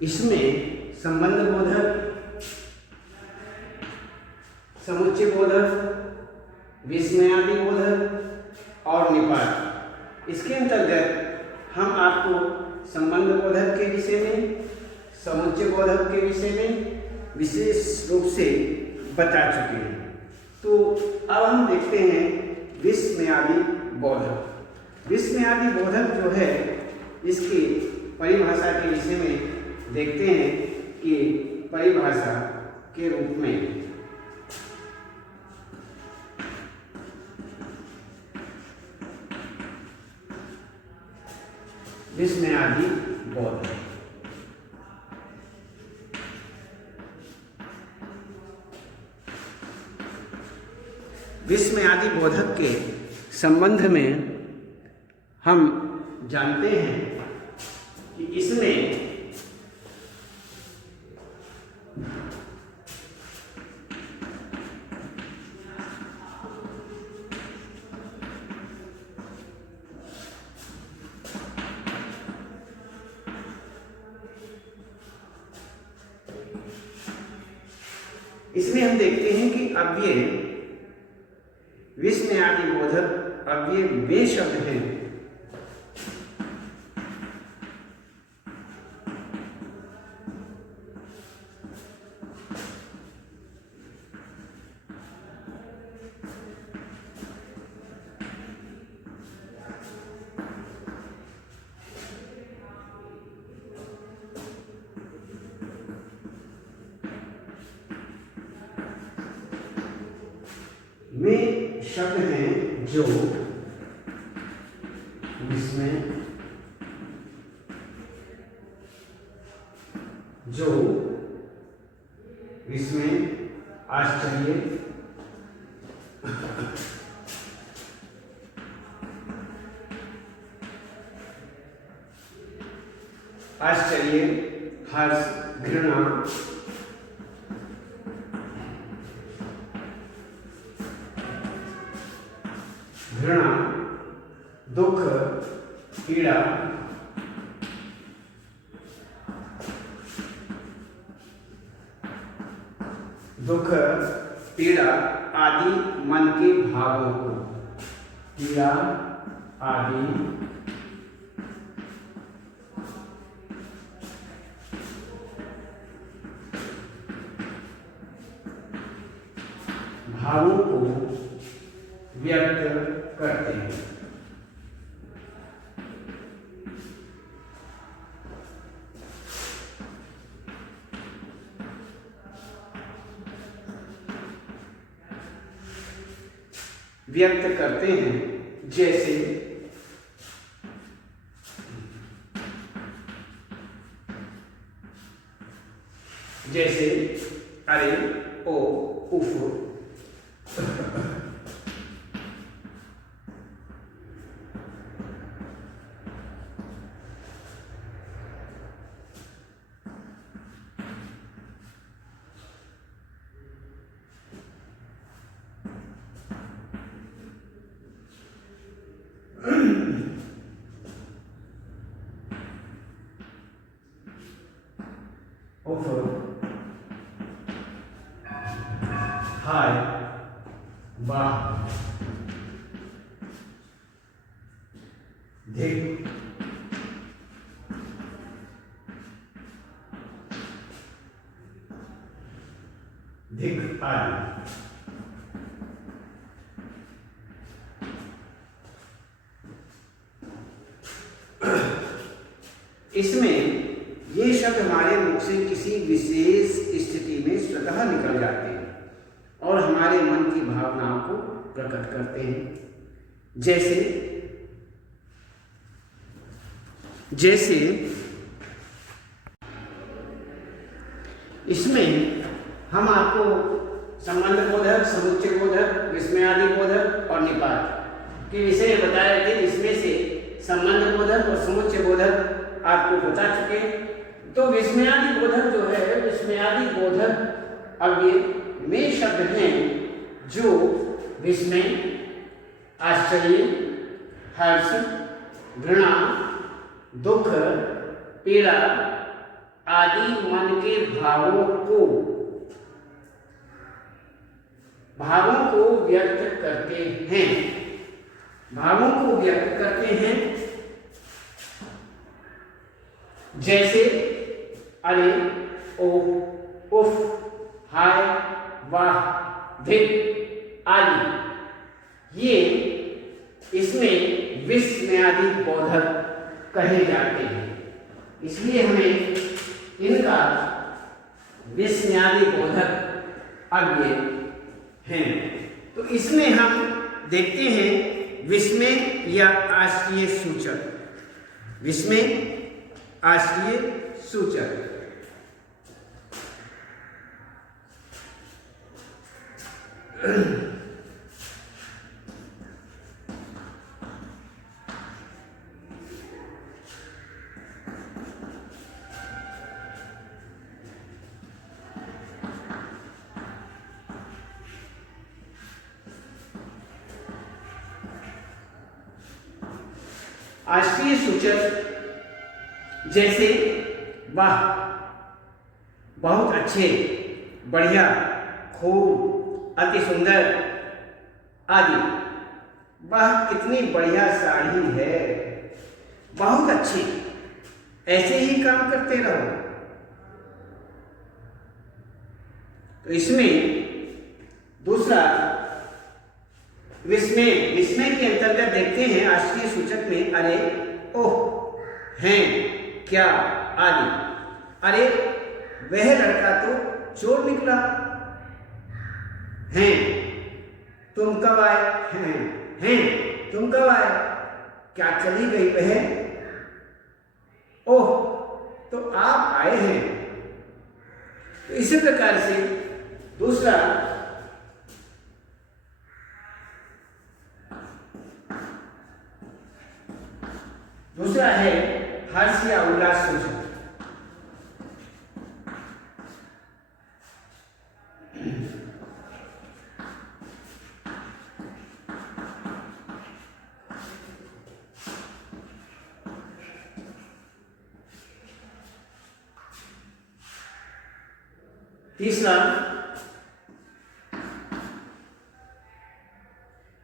इसमें संबंध बोधक, समुच्चय बोधक, विस्मयादि बोधक और निपात। इसके अंतर्गत हम आपको संबंध बोधक के विषय में, समुच्चय बोधक के विषय में विशेष रूप से बता चुके हैं। तो अब हम देखते हैं विस्मयादि बोधक। विस्मयादि बोधक जो है, इसकी परिभाषा के विषय में देखते हैं कि परिभाषा के रूप में विस्मयादि बोधक। विस्मयादि बोधक के संबंध में हम जानते हैं कि इसमें हम देखते हैं कि अव्यय विस्मयादि बोधक अव्यय वे शब्द हैं वे शब्द हैं जो विस्मय, आश्चर्य, हर्ष, घृणा, दुख, पीड़ा, आदि मन के भावों को, पीड़ा आदि भावों को व्यक्त करते हैं। जैसे अरे, ओ, उफ, हाय, वाह, धिक, आदि। इसमें ये शब्द हमारे मुख से किसी विशेष स्थिति में स्वतः निकल जाते हैं और हमारे मन की भावनाओं को प्रकट करते हैं। जैसे इसमें हम आपको संबंध बोधक, समुच्चय बोधक, विस्मयादि बोधक और निपात के विषय में बताया कि इसमें से संबंध बोधक और समुच्चय बोधक आपको बता चुके। तो विस्मयादि बोधक जो है, विस्मयादि बोधक अव्यय वे शब्द हैं जो विस्मय, आश्चर्य, हर्ष, घृणा, दुख, पीड़ा आदि मन के भावों को व्यक्त करते हैं। भावों को व्यक्त करते हैं, जैसे अरे, ओह, उफ, हाय, वाह, धिक आदि। ये इसमें विस्मयादि बोधक कहे जाते हैं, इसलिए हमें इनका विस्मयादि बोधक अव्यय हैं। तो इसमें हम देखते हैं विस्मय या आश्रय सूचक। विस्मय, आश्रय सूचक। आश्रय सूचक जैसे वाह, बहुत अच्छे, बढ़िया, खूब, अति सुंदर आदि। वाह, कितनी बढ़िया साड़ी है, बहुत अच्छी, ऐसे ही काम करते रहो। तो इसमें दूसरा विस्मय के अंतर्गत देखते हैं आश्रय सूचक में अरे, ओह, हैं, क्या आदि। अरे, वह लड़का तो चोर निकला, हैं, तुम कब आए, हैं, तुम कब आए, क्या चली गई वह, ओह, तो आप आए हैं। तो इसी प्रकार से दूसरा है हर्ष या उल्लास सूचक। तीसरा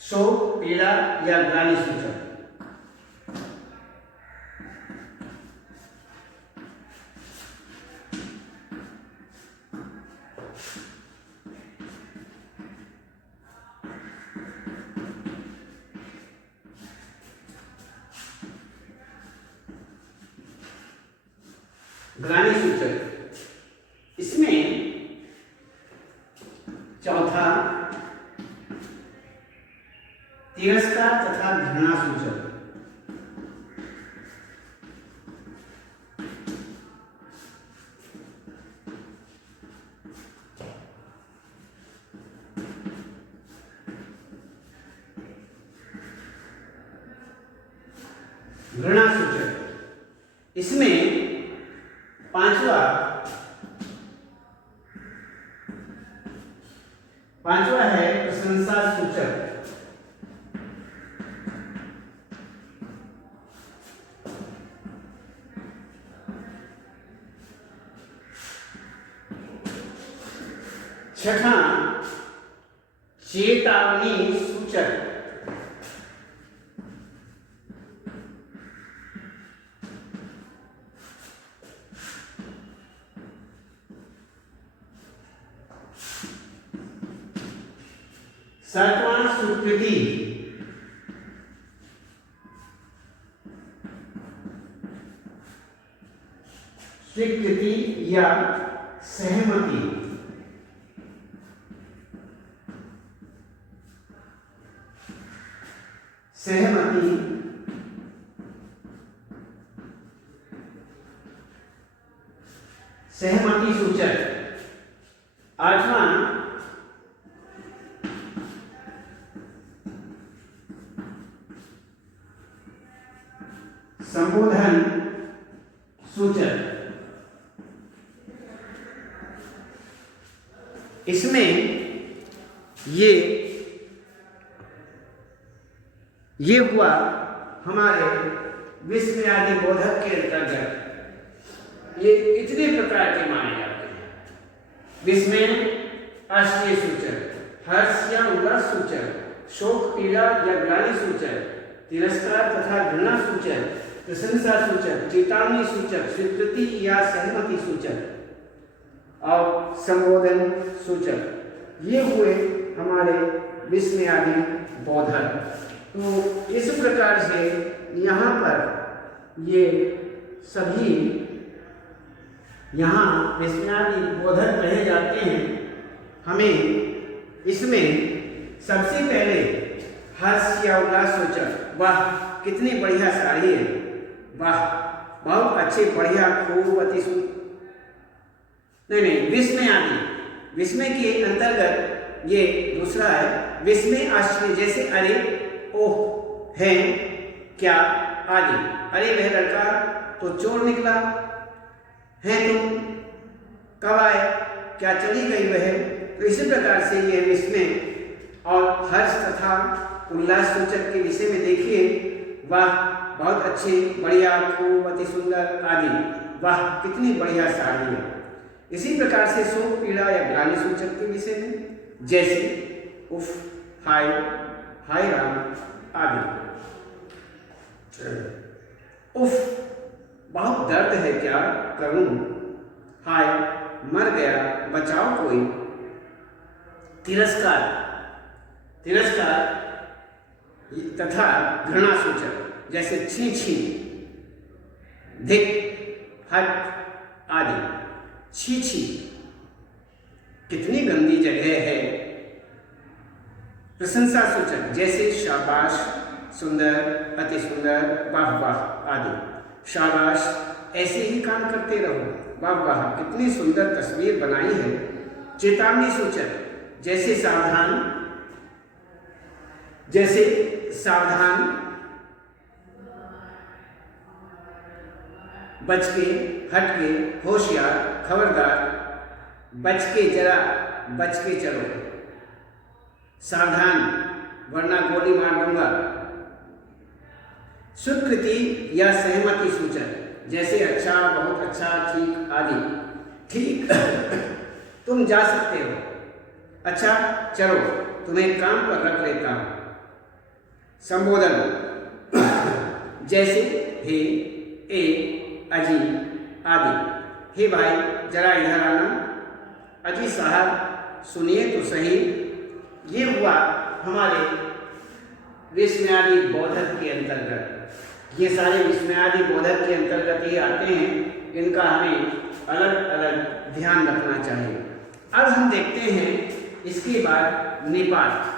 शोक, पीड़ा या ग्लानि सूचक। ग्लानि सूचक, इसमें चौथा तिरस्कार तथा घृणा सूचक। घृणा सूचक, इसमें पांचवा है प्रशंसा सूचक। छठा चेतावनी सूचक। सातवां स्वीकृति। स्वीकृति या सहमति। सहमति, सहमति सूचक। आठवां संबोधन सूचक। इसमें ये हुआ हमारे विस्मयादि बोधक के अंतर्गत। ये इतने प्रकार के माने जाते हैं। विस्मय आश्चर्य सूचक, हर्ष या उल्लास सूचक, शोक पीड़ा या ग्लानि सूचक, तिरस्कार तथा घृणा सूचक, प्रशंसा सूचक, चेतावनी सूचक, स्वीकृति या सहमति सूचक और संबोधन सूचक। ये हुए हमारे विस्मयादि बोधक। तो इस प्रकार से यहाँ पर ये सभी यहाँ विस्मयादि बोधक कहे जाते हैं। हमें इसमें सबसे पहले हर्ष या उल्लास सूचक, वाह कितनी बढ़िया साड़ी है, वाह बहुत अच्छे बढ़िया खूब अति नहीं विस्मयादि, विस्मय के अंतर्गत ये दूसरा है विस्मय आश्चर्य, जैसे अरे ओह है क्या आदि। अरे वह लड़का तो चोर निकला है, तुम कब आए, क्या चली गई वह। तो इसी प्रकार से यह विस्मय और हर्ष तथा उल्लास सूचक के विषय में देखिए, वाह बहुत अच्छे बढ़िया खूब अति सुंदर आदि, वाह कितनी बढ़िया साड़ी है। इसी प्रकार से शोक पीड़ा या ग्लानि सूचक के विषय में, जैसे उफ, हाय, हाय राम आदि। उफ बहुत दर्द है क्या करूं, हाय मर गया बचाओ कोई। तिरस्कार, तिरस्कार तथा घृणा सूचक, जैसे छी छी, धिक, हट आदि। छी छी कितनी गंदी जगह है। प्रशंसा सूचक, जैसे शाबाश, सुंदर, अति सुंदर, वाह वाह आदि। शाबाश ऐसे ही काम करते रहो, वाह वाह कितनी सुंदर तस्वीर बनाई है। चेतावनी सूचक, जैसे सावधान, जैसे सावधान, बच के, हट के, होशियार, खबरदार, बच के जरा बच के चलो, सावधान वरना गोली मार दूंगा। स्वीकृति या सहमति सूचक, जैसे अच्छा, बहुत अच्छा, ठीक आदि। ठीक तुम जा सकते हो, अच्छा चलो तुम्हें काम पर रख लेता हूं। संबोधन, जैसे हे, ए, अजी आदि। हे भाई जरा इधर आना, अजी साहब सुनिए तो सही। ये हुआ हमारे विस्मयादि बोधक के अंतर्गत। ये सारे विस्मयादि बोधक के अंतर्गत ही आते हैं, इनका हमें अलग अलग ध्यान रखना चाहिए। अब हम देखते हैं इसके बाद निपात।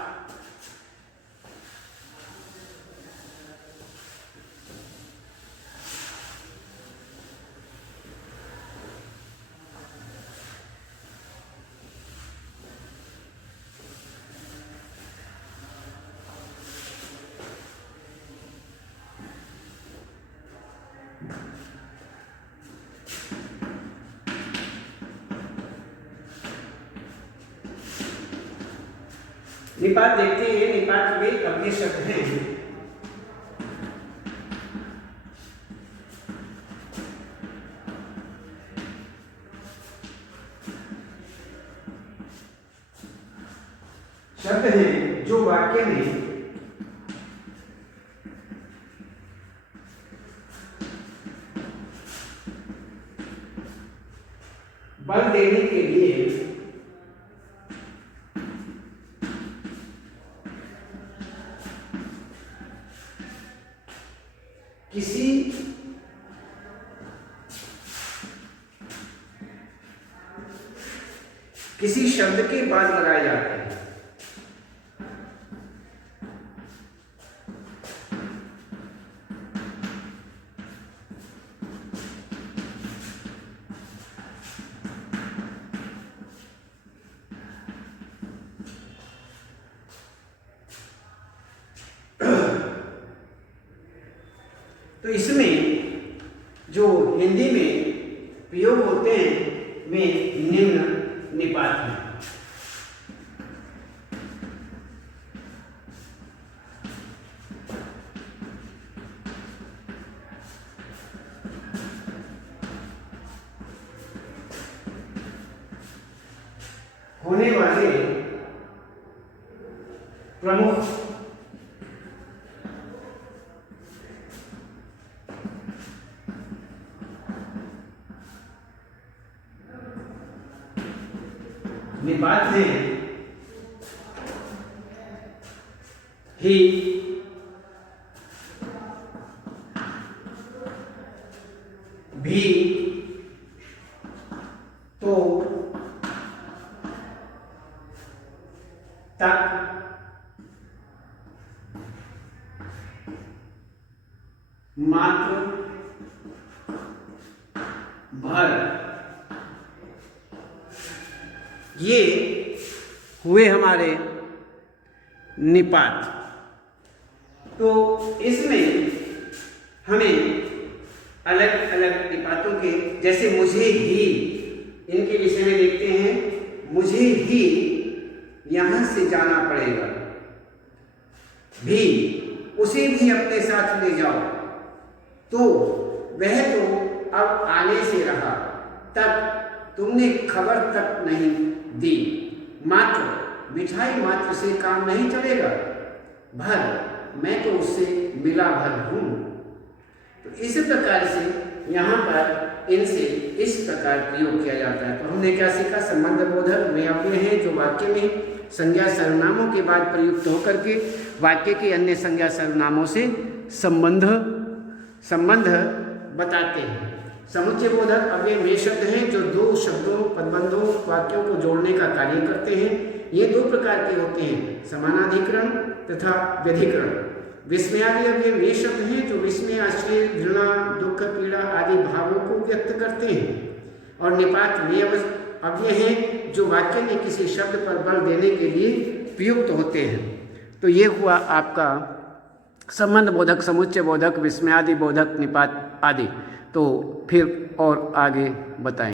निपात देखते हैं। निपात में अव्यय शब्द हैं। शब्द हैं जो वाक्य में बल देने के लिए किसी शब्द के बाद लगाए जाते हैं। तो इसमें जो हिंदी में प्रयोग होते हैं वे निम्न निपात हैं। होने वाले प्रमुख निपात हैं ही, भी, तो, तक, मात्र, भर, ये हुए हमारे निपात। तो इसमें हमें अलग अलग निपातों के, जैसे मुझे ही, इनके विषय में देखते हैं। मुझे ही यहां से जाना पड़ेगा, भी, उसे भी अपने साथ ले जाओ, तो वह तो अब आने से रहा, तब तुमने खबर तक नहीं दी, मात्र, मिठाई मात्र से काम नहीं चलेगा, भर, मैं तो उससे मिला भर हूं। तो इस प्रकार से यहाँ पर इनसे इस प्रकार प्रयोग किया जाता है। तो हमने क्या सीखा? संबंध बोधक वे अव्यय हैं जो वाक्य में संज्ञा सर्वनामों के बाद प्रयुक्त होकर के वाक्य के अन्य संज्ञा सर्वनामों से संबंध बताते हैं। समुच्चय बोधक अव्यय वे शब्द हैं जो दो शब्दों, पदबंधों, वाक्यों को जोड़ने का कार्य करते हैं। ये दो प्रकार के होते हैं, समानाधिकरण तथा व्यधिकरण। विस्मयादि अव्यय वे शब्द हैं जो विस्मय, आश्चर्य, घृणा, दुख, पीड़ा आदि भावों को व्यक्त करते हैं। और निपात वे अव्यय हैं जो वाक्य में किसी शब्द पर बल देने के लिए प्रयुक्त होते हैं। तो ये हुआ आपका संबंध बोधक, समुच्चय बोधक, विस्मयादि बोधक, निपात आदि। तो फिर और आगे बताएं।